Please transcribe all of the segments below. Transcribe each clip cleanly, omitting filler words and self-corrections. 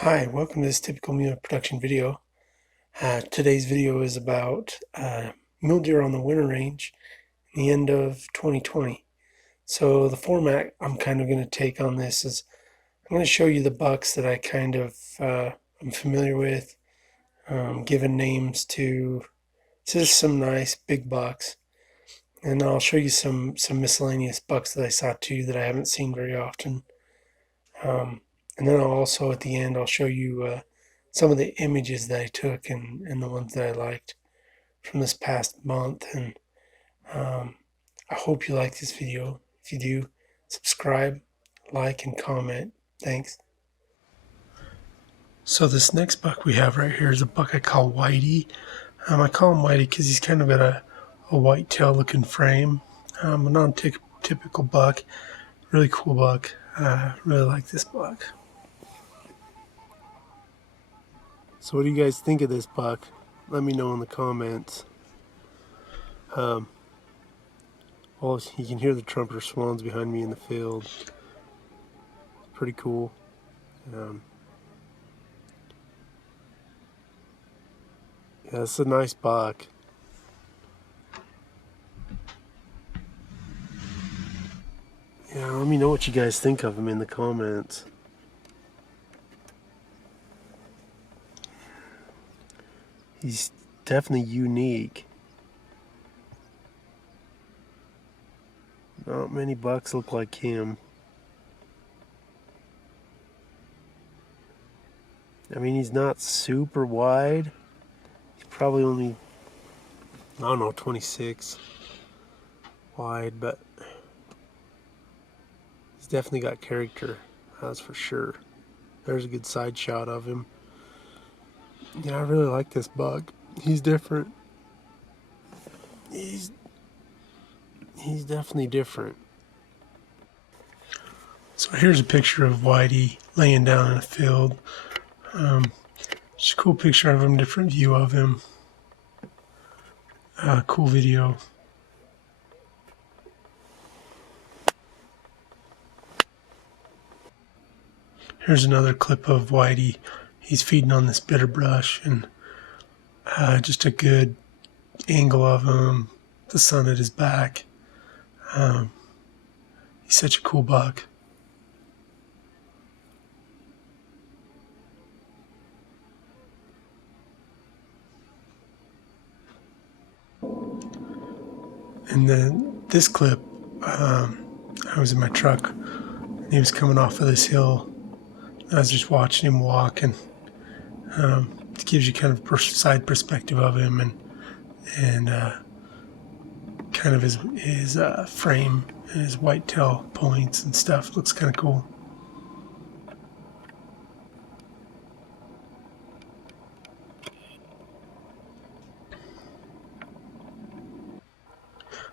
Hi, welcome to this typical mule production video. Today's video is about mule deer on the winter range in the end of 2020. So the format I'm kind of going to take on this is I'm going to show you the bucks that I kind of I'm familiar with, given names to just some nice big bucks, and I'll show you some miscellaneous bucks that I saw too that I haven't seen very often. And then I'll also at the end I'll show you some of the images that I took and the ones that I liked from this past month. And I hope you like this video. If you do, subscribe, like, and comment. Thanks. So this next buck we have right here is a buck I call Whitey. I call him Whitey because he's kind of got a white tail looking frame. A non-typical buck. Really cool buck. Really like this buck. So what do you guys think of this buck? Let me know in the comments. Well, you can hear the trumpeter swans behind me in the field. Pretty cool. Yeah, it's a nice buck. Yeah, let me know what you guys think of him in the comments. He's definitely unique. Not many bucks look like him. I mean, he's not super wide. He's probably only, I don't know, 26 wide, but he's definitely got character, that's for sure. There's a good side shot of him. Yeah, I really like this buck. He's different. He's definitely different. So here's a picture of Whitey laying down in a field. Just a cool picture of him, different view of him. Cool video. Here's another clip of Whitey. He's feeding on this bitter brush, and just a good angle of him. The sun at his back. He's such a cool buck. And then this clip, I was in my truck, and he was coming off of this hill. I was just watching him walk, and it gives you kind of side perspective of him, and kind of his frame and his white tail points and stuff. Looks kind of cool.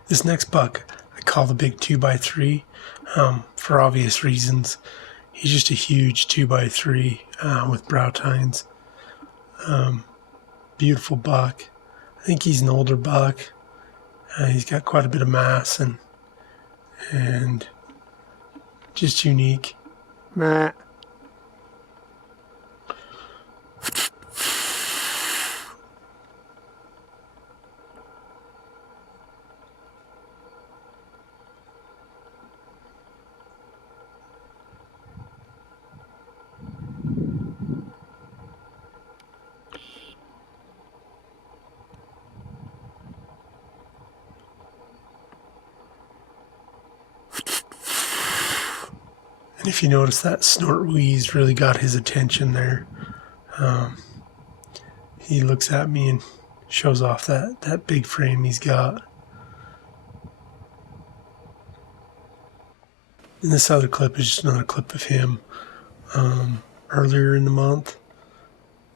This next buck I call the big 2x3 for obvious reasons. He's just a huge 2x3 with brow tines. Beautiful buck. I think he's an older buck. He's got quite a bit of mass and just unique. Matt. And if you notice, that snort wheeze really got his attention there. He looks at me and shows off that big frame he's got. And this other clip is just another clip of him earlier in the month.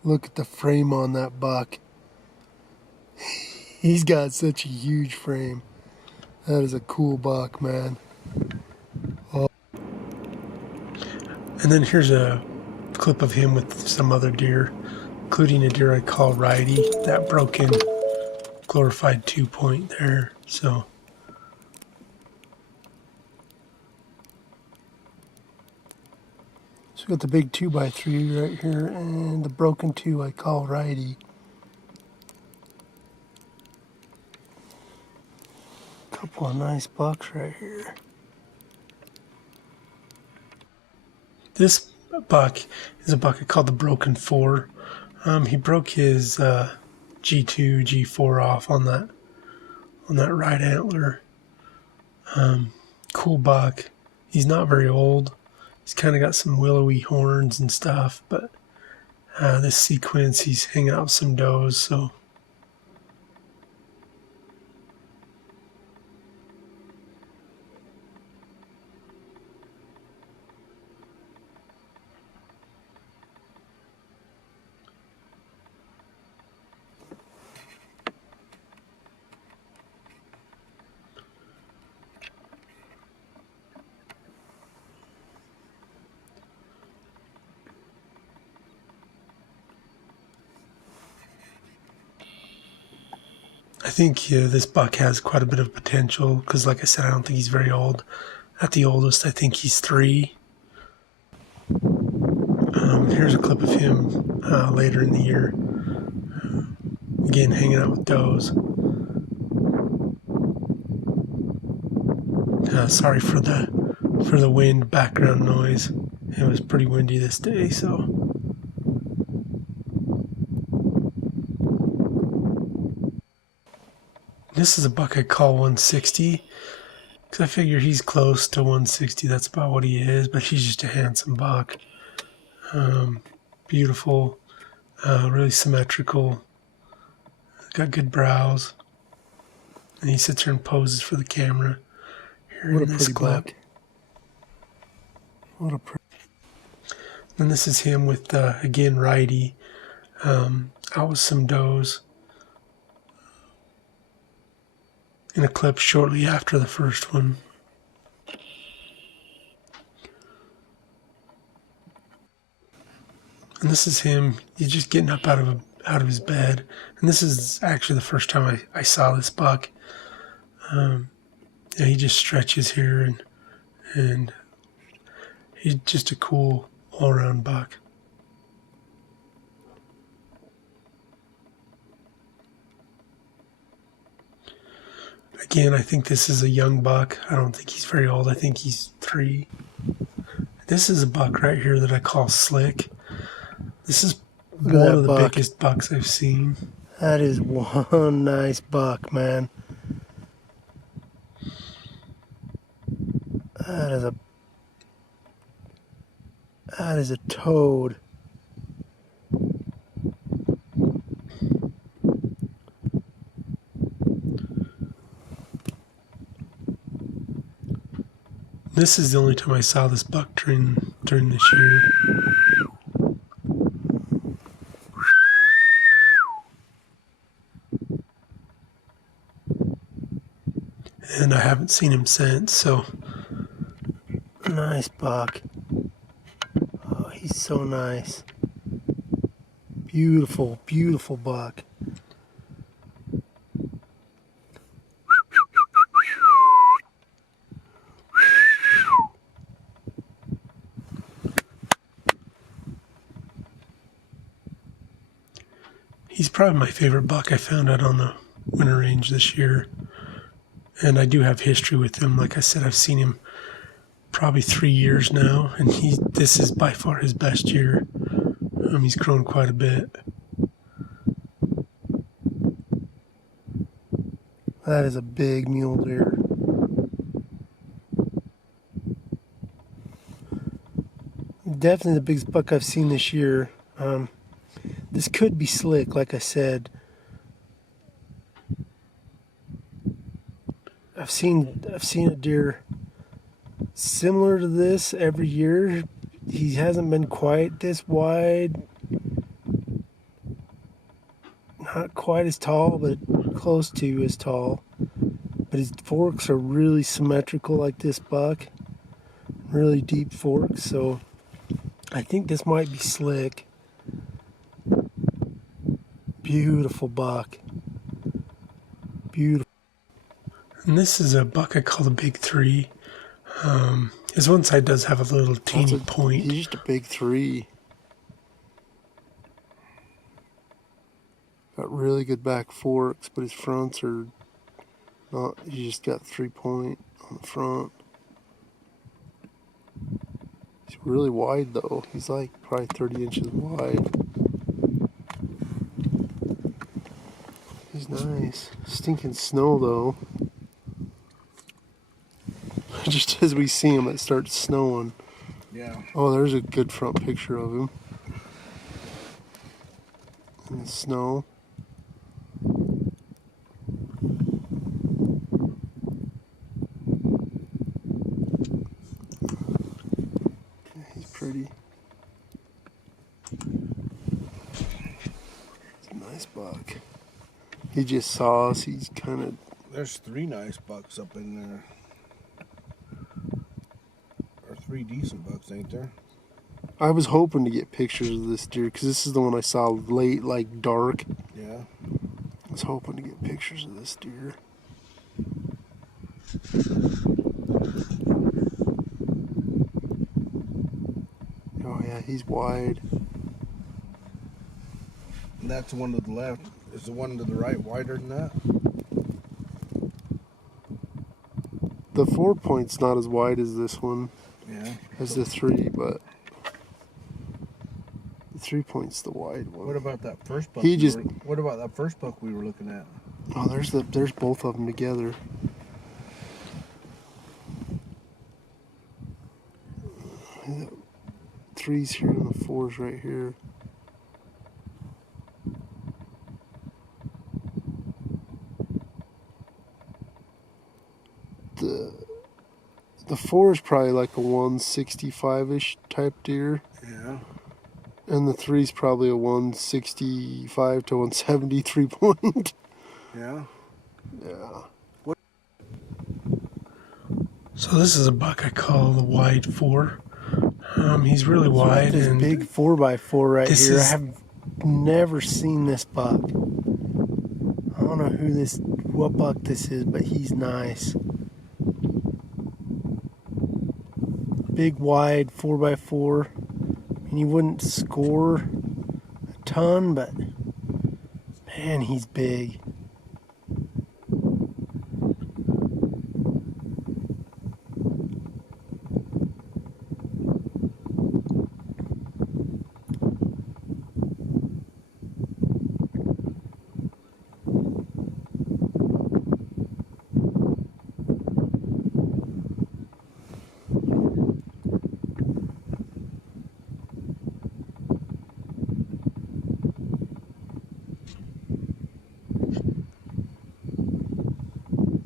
Look at the frame on that buck. He's got such a huge frame. That is a cool buck, man. Oh. And then here's a clip of him with some other deer, including a deer I call Whitey, that broken glorified 2-point there. So So we got the big 2x3 right here, and the broken 2 I call Whitey. Couple of nice bucks right here. This buck is a buck I call the broken 4. He broke his G2, G4 off on that right antler. Cool buck. He's not very old. He's kind of got some willowy horns and stuff, but this sequence he's hanging out with some does, so I think this buck has quite a bit of potential because, like I said, I don't think he's very old. At the oldest, I think he's 3. Here's a clip of him later in the year. Again, hanging out with does. Sorry for the wind background noise. It was pretty windy this day, so. This is a buck I call 160 because I figure he's close to 160. That's about what he is, but he's just a handsome buck. Beautiful, really symmetrical. Got good brows, and he sits here and poses for the camera. Here in this clip. What a pretty. And this is him with again Whitey, out with some does. In a clip shortly after the first one. And this is him. He's just getting up out of his bed. And this is actually the first time I saw this buck. Yeah, he just stretches here, and he's just a cool all-around buck. Again, I think this is a young buck. I don't think he's very old. I think he's 3. This is a buck right here that I call Slick. This is one of the biggest bucks I've seen. That is one nice buck, man. That is a toad. This is the only time I saw this buck during this year. And I haven't seen him since, so. Nice buck. Oh, he's so nice. Beautiful, beautiful buck. He's probably my favorite buck I found out on the winter range this year. And I do have history with him. Like I said, I've seen him probably 3 years now, and this is by far his best year. He's grown quite a bit. That is a big mule deer. Definitely the biggest buck I've seen this year. This could be Slick, like I said. I've seen a deer similar to this every year. He hasn't been quite this wide, not quite as tall, but close to as tall. But his forks are really symmetrical like this buck, really deep forks, so I think this might be Slick. Beautiful buck. Beautiful. And this is a buck I call the Big 3. This one side does have a little teeny point. He's just a big 3. Got really good back forks, but his fronts are not. He's just got 3-point on the front. He's really wide though. He's like probably 30 inches wide. He's nice. Stinking snow though. Just as we see him, it starts snowing. Yeah. Oh, there's a good front picture of him. In the snow. Yeah, he's pretty. It's a nice buck. He just saw us. He's kind of... There's 3 nice bucks up in there. Or 3 decent bucks, ain't there? I was hoping to get pictures of this deer because this is the one I saw late, like dark. Yeah. I was hoping to get pictures of this deer. Oh yeah, he's wide. And that's the one to the left. Is the one to the right wider than that? The 4-point's not as wide as this one. Yeah. As the 3, but the 3-point's the wide one. What about that first buck? What about that first buck we were looking at? Oh, there's both of them together. The 3's here and the 4's right here. The 4 is probably like a 165-ish type deer. Yeah. And the 3's probably a 165 to 170 3-point. Yeah. Yeah. So this is a buck I call the wide 4. He's really wide. This and big 4x4 right here. I is, have never seen this buck. I don't know what buck this is, but he's nice. Big wide 4x4. And he wouldn't score a ton, but man, he's big.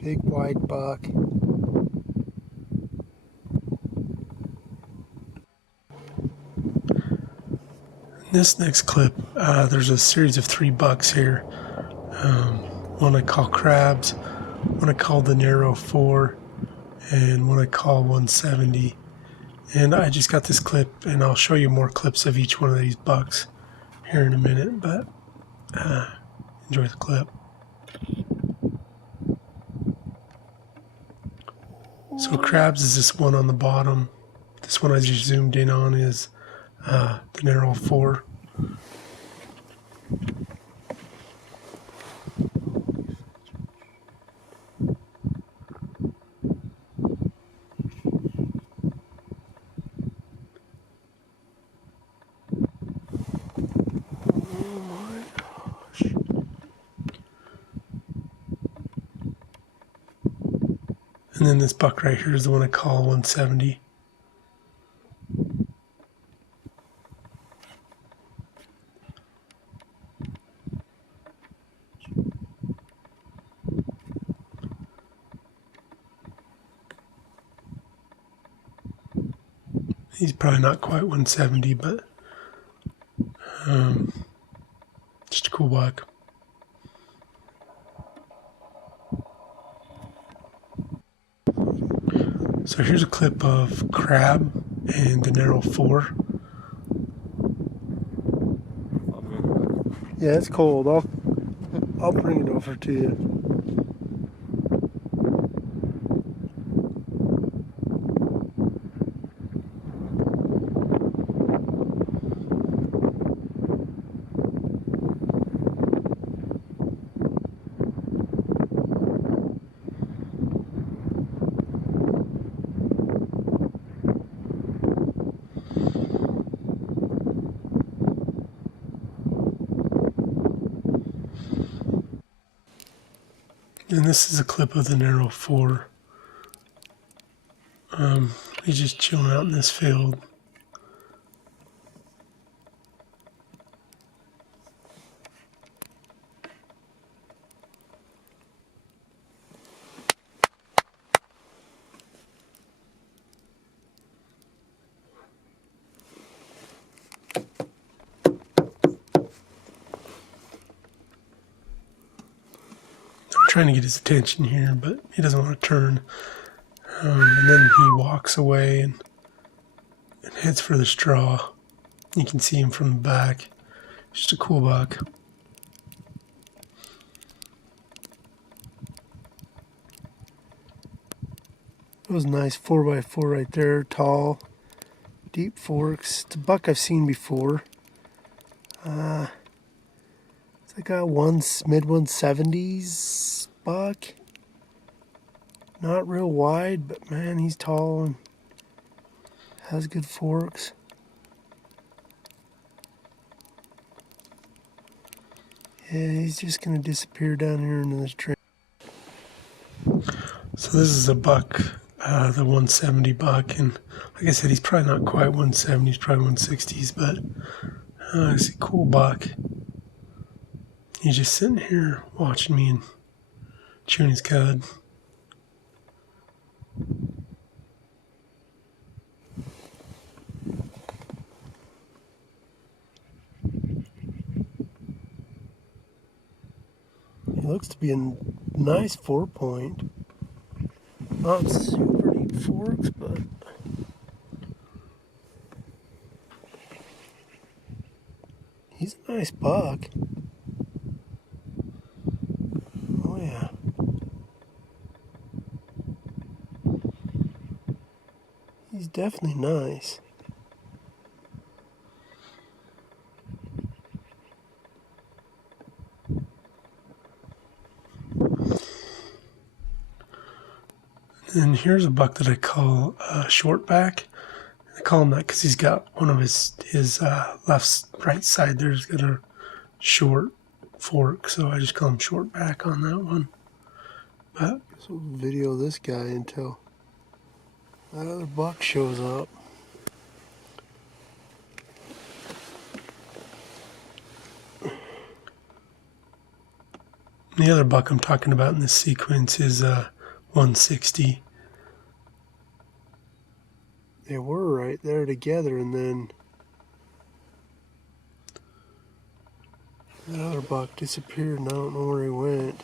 Big wide buck. this next clip, there's a series of 3 bucks here. One I call crabs, one I call the narrow 4, and one I call 170. And I just got this clip, and I'll show you more clips of each one of these bucks here in a minute, but enjoy the clip. So crabs is this one on the bottom. This one I just zoomed in on is the narrow 4. And then this buck right here is the one I call 170. He's probably not quite 170, but just a cool buck. So here's a clip of crab and the narrow 4. Yeah, it's cold. I'll bring it over to you. And this is a clip of the narrow four. He's just chilling out in this field. I'm trying to get his attention here, but he doesn't want to turn. And then he walks away and heads for the straw. You can see him from the back. Just a cool buck. That was a nice 4x4 right there, tall, deep forks. It's a buck I've seen before. It's like a mid 170s buck. Not real wide, but man, he's tall and has good forks. Yeah, he's just gonna disappear down here into this trail. So this is a buck, the 170 buck, and like I said, he's probably not quite 170, he's probably 160s, but it's a cool buck. He's just sitting here watching me and chewing his cud. He looks to be a nice 4-point. Not super deep forks, but he's a nice buck. Oh yeah. He's definitely nice. And here's a buck that I call shortback. I call him that because he's got one of his right side there's got a short fork, so I just call him shortback on that one. But Guess we'll video this guy until that other buck shows up. the other buck I'm talking about in this sequence is 160. They were right there together, and then that other buck disappeared, and I don't know where he went.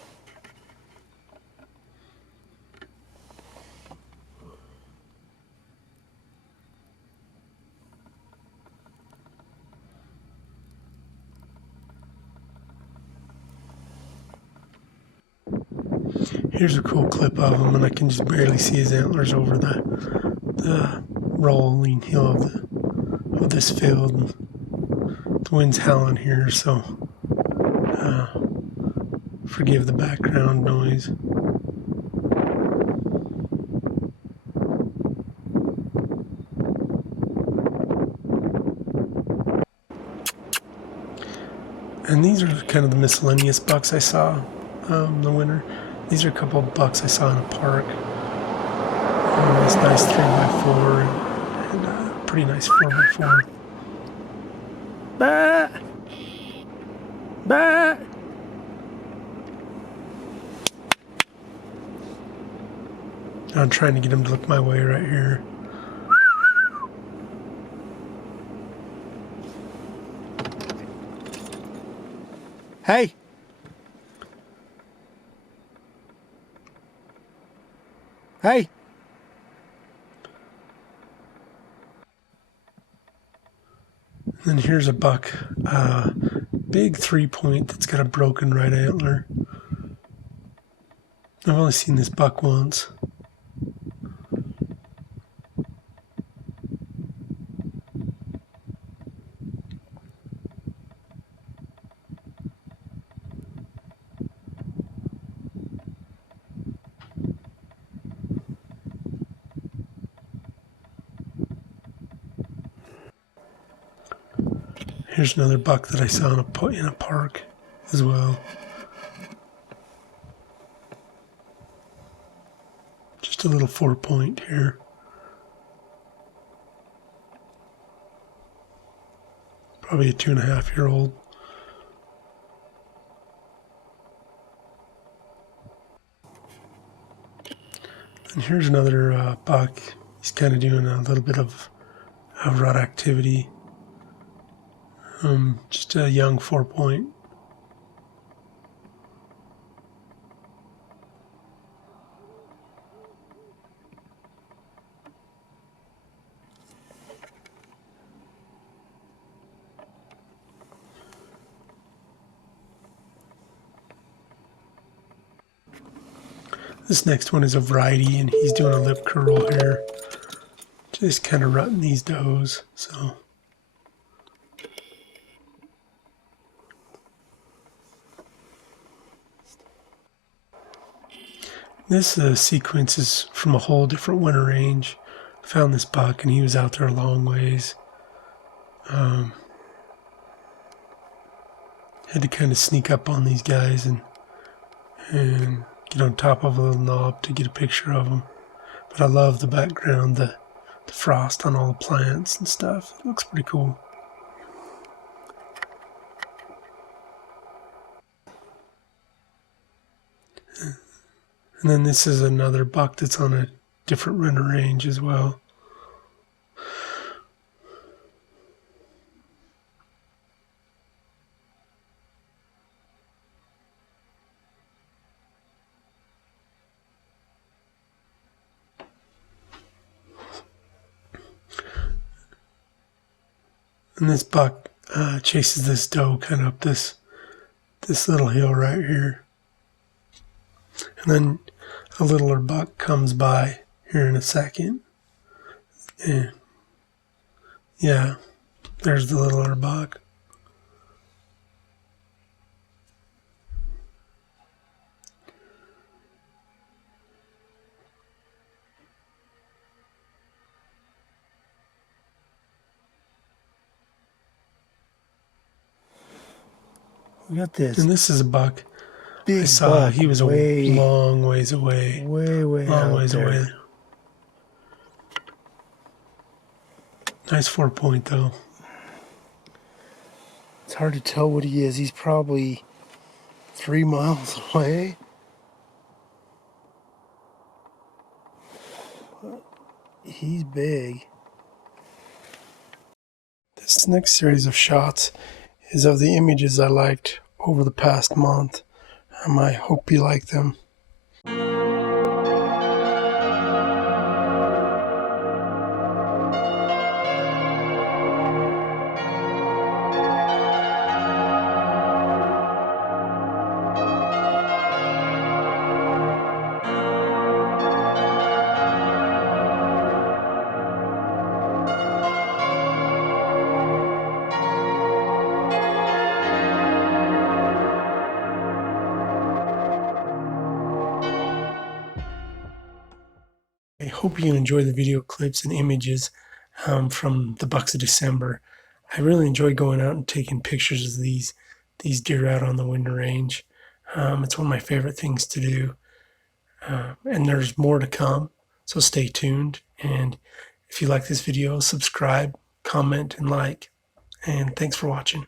Here's a cool clip of him, and I can just barely see his antlers over the rolling hill of this field. And the wind's howling here, so forgive the background noise. And these are kind of the miscellaneous bucks I saw the winter. These are a couple of bucks I saw in a park. This nice 3x4 and pretty nice 4x4. Bah! Bah! I'm trying to get him to look my way right here. Hey! Hey! And here's a buck, big 3-point that's got a broken right antler. I've only seen this buck once. Here's another buck that I saw in a park as well. a little 4-point here. Probably a 2.5-year-old. And here's another buck. He's kind of doing a little bit of rut activity. Just a young 4-point. This next one is a Whitey, and he's doing a lip curl here. Just kind of rutting these does, so. This sequence is from a whole different winter range. Found this buck, and he was out there a long ways. Had to kind of sneak up on these guys and get on top of a little knob to get a picture of them. But I love the background, the frost on all the plants and stuff. It looks pretty cool. And then this is another buck that's on a different render range as well. And this buck chases this doe kind of up this little hill right here. And then a littler buck comes by here in a second. And yeah, there's the littler buck. We got this. And this is a buck. Big I saw buck, he was a long ways away. Way Long out ways there. away. Nice 4-point though. It's hard to tell what he is. He's probably 3 miles away. He's big. This next series of shots is of the images I liked over the past month. I hope you like them. I hope you enjoy the video clips and images from the bucks of December. I really enjoy going out and taking pictures of these deer out on the winter range. It's one of my favorite things to do. And there's more to come, so stay tuned. And if you like this video, subscribe, comment, and like. And thanks for watching.